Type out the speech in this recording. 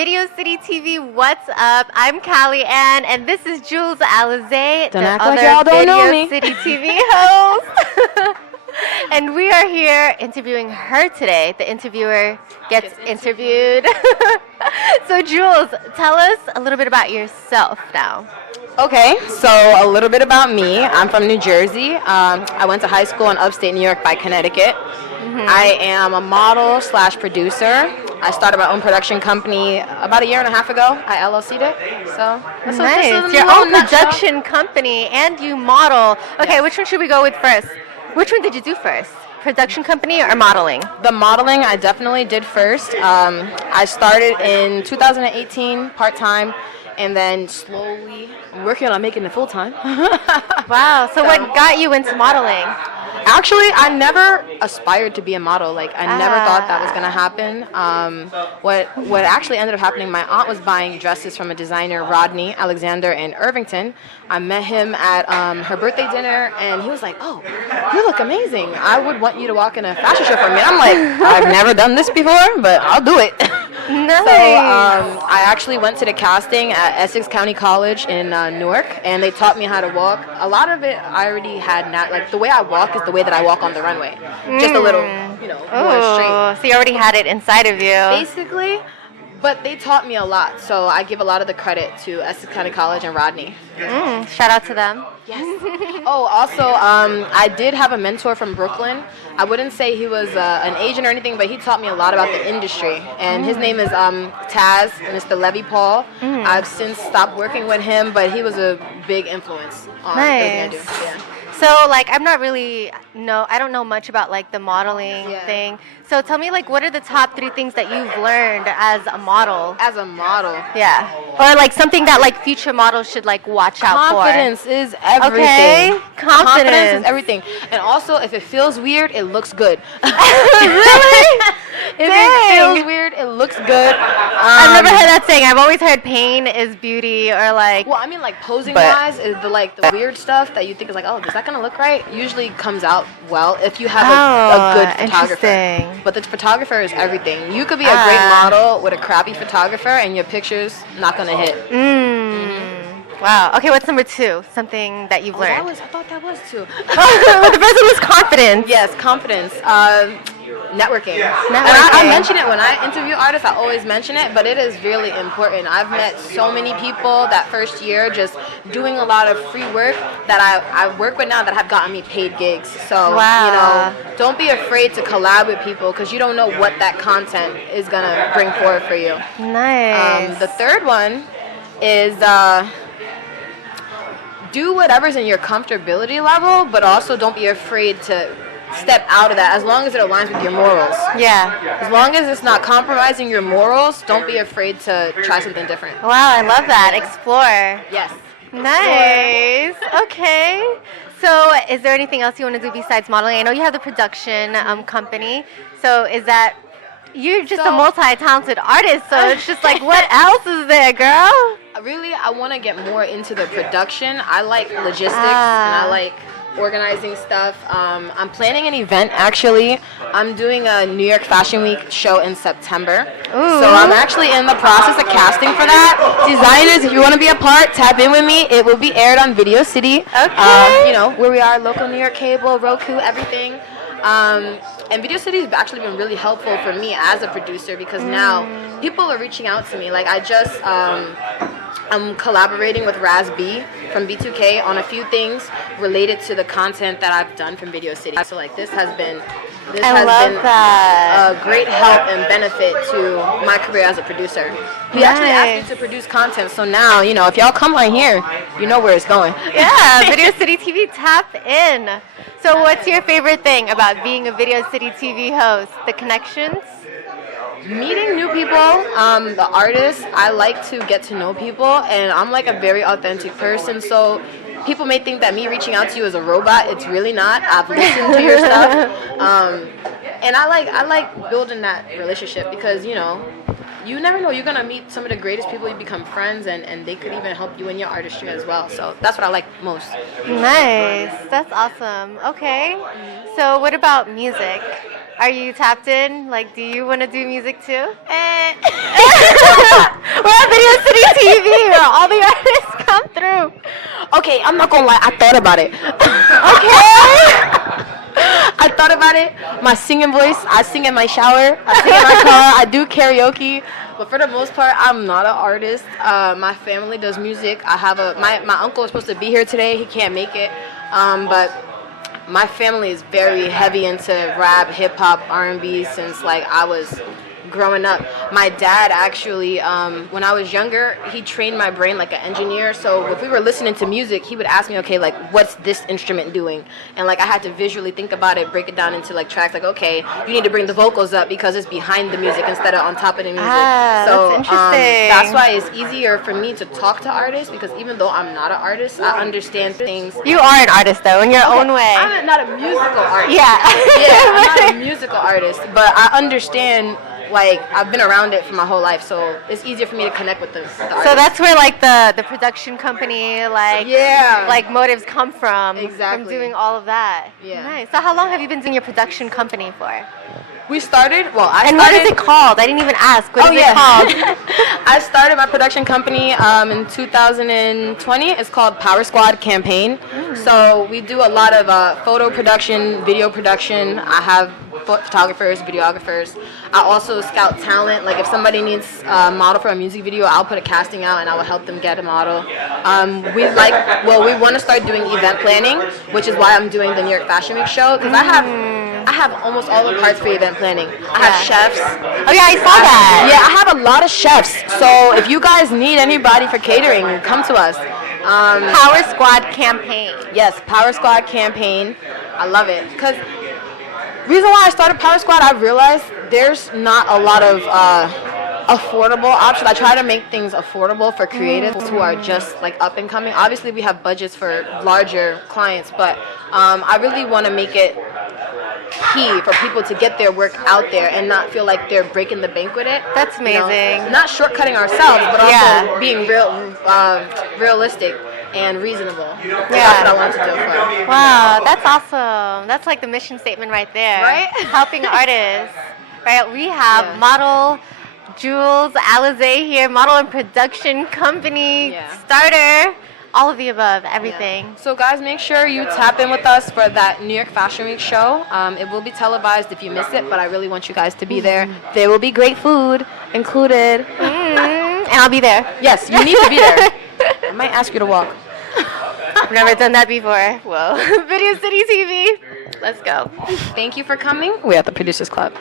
Video City TV. What's up? I'm Callie Ann, and this is JewelzAlize, Don't the act other like y'all don't know Video me. City TV host. And we are here interviewing her today. The interviewer gets interviewed. So, Jules, tell us a little bit about yourself now. Okay, so a little bit about me. I'm from New Jersey. I went to high school in upstate New York by Connecticut. I am a model / producer. I started my own production company about a year and a half ago. I LLC'd it. So this Nice. is Your own production company, and you model. Okay, Yes. Which one should we go with first? Which one did you do first? Production company or modeling? The modeling I definitely did first. I started in 2018 part-time, and then slowly I'm working on making it full-time. Wow. So what got you into modeling? Actually, I never aspired to be a model. Like, I never thought that was going to happen. What actually ended up happening, my aunt was buying dresses from a designer, Rodney Alexander, in Irvington. I met him at her birthday dinner, and he was like, "Oh, you look amazing. I would want you to walk in a fashion show for me." And I'm like, "I've never done this before, but I'll do it." Nice. So I actually went to the casting at Essex County College in Newark, and they taught me how to walk. A lot of it I already had, like the way I walk is the way that I walk on the runway. Just a little, more straight. So you already had it inside of you. Basically, but they taught me a lot, so I give a lot of the credit to Essex County College and Rodney. Shout out to them. Yes. Oh, also, I did have a mentor from Brooklyn. I wouldn't say he was an agent or anything, but he taught me a lot about the industry. And his name is Taz, Mr. Levy Paul. I've since stopped working with him, but he was a big influence on everything I do. Yeah. So, like, I don't know much about, like, the modeling thing. So tell me, like, what are the top 3 things that you've learned as a model? As a model? Yeah. Or, like, something that, like, future models should, like, watch out for. Confidence is everything. Okay. Confidence is everything. And also, if it feels weird, it looks good. Really? If it feels weird, it looks good. I've never heard that saying. I've always heard pain is beauty, or, like... Well, I mean, like, posing-wise, is the weird stuff that you think is like, oh, is that going to look right? Usually comes out well if you have a good photographer. Interesting. But the photographer is everything. You could be a great model with a crappy photographer, and your picture's not going to hit. Wow. Okay, what's number 2? Something that you've learned. I thought that was 2. The first one was confidence. Yes, confidence. Networking. And I mention it when I interview artists. I always mention it, but it is really important. I've met so many people that first year just doing a lot of free work that I work with now that have gotten me paid gigs. So, don't be afraid to collab with people because you don't know what that content is going to bring forward for you. Nice. The third one is do whatever's in your comfortability level, but also don't be afraid to step out of that as long as it aligns with your morals. Yeah. As long as it's not compromising your morals, don't be afraid to try something different. Wow, I love that. Explore. Yes. Nice. Okay. So is there anything else you want to do besides modeling? I know you have the production company. So is that... You're just a multi-talented artist, so it's just like, what else is there, girl? Really, I want to get more into the production. I like logistics, and I like organizing stuff. I'm planning an event, actually. I'm doing a New York Fashion Week show in September. So I'm actually in the process of casting for that. Designers, if you want to be a part, tap in with me. It will be aired on Video City. Okay. Where we are, local New York cable, Roku, everything. And Video City has actually been really helpful for me as a producer because now people are reaching out to me. Like, I just... I'm collaborating with Raz B from B2K on a few things related to the content that I've done from Video City. So, like, this has been a great help and benefit to my career as a producer. He actually asked me to produce content, so now, if y'all come right here, you know where it's going. Yeah, Video City TV, tap in. So what's your favorite thing about being a Video City TV host? The connections? Meeting new people, the artists. I like to get to know people, and I'm like a very authentic person, so people may think that me reaching out to you is a robot. It's really not. I've listened to your stuff, and I like building that relationship because you never know, you're gonna meet some of the greatest people. You become friends, and they could even help you in your artistry as well. So that's what I like most. Nice. That's awesome. Okay. So what about music? Are you tapped in? Like, do you want to do music too? Eh. We're at Video City TV where all the artists come through. Okay, I'm not gonna lie, I thought about it. Okay. I thought about it. My singing voice, I sing in my shower, I sing in my car, I do karaoke. But for the most part, I'm not an artist. My family does music. I have my uncle is supposed to be here today. He can't make it. But my family is very heavy into rap, hip hop, R&B since like I was growing up. My dad actually, when I was younger, he trained my brain like an engineer. So if we were listening to music, he would ask me, okay, like what's this instrument doing? And like I had to visually think about it, break it down into like tracks. Like okay, you need to bring the vocals up because it's behind the music instead of on top of the music. So that's interesting. That's why it's easier for me to talk to artists because even though I'm not an artist, I understand things. You are an artist though, in your own way. I'm not a musical artist. Yeah. I'm not a musical artist, but I understand. Like I've been around it for my whole life, so it's easier for me to connect with the artists. So that's where like the production company like motives come from. Exactly. From doing all of that. Yeah. Nice. So how long have you been doing your production company for? We started. And what is it called? I didn't even ask. What is it called? I started my production company in 2020. It's called Power Squad Campaign. So we do a lot of photo production, video production. I have photographers, videographers. I also scout talent. Like if somebody needs a model for a music video, I'll put a casting out and I will help them get a model. We want to start doing event planning, which is why I'm doing the New York Fashion Week show because I have almost all the parts for event planning. I have chefs. Oh yeah, I saw that. Yeah, I have a lot of chefs. So if you guys need anybody for catering, come to us. Power Squad Campaign. Yes, Power Squad Campaign. I love it because reason why I started Power Squad, I realized there's not a lot of affordable options. I try to make things affordable for creatives who are just like up and coming. Obviously, we have budgets for larger clients, but I really want to make it key for people to get their work out there and not feel like they're breaking the bank with it. That's amazing. Not shortcutting ourselves, but also being realistic and reasonable. Yeah. That's what I want to do for. Wow, that's awesome. That's like the mission statement right there. Right? Helping artists. Right? We have model JewelzAlize here, model and production company, starter, all of the above, everything. Yeah. So guys, make sure you tap in with us for that New York Fashion Week show. It will be televised if you miss it, but I really want you guys to be there. There will be great food included. And I'll be there. Yes, you need to be there. I might ask you to walk. I've never done that before. Whoa. Video City TV. Let's go. Thank you for coming. We're at the Producers Club.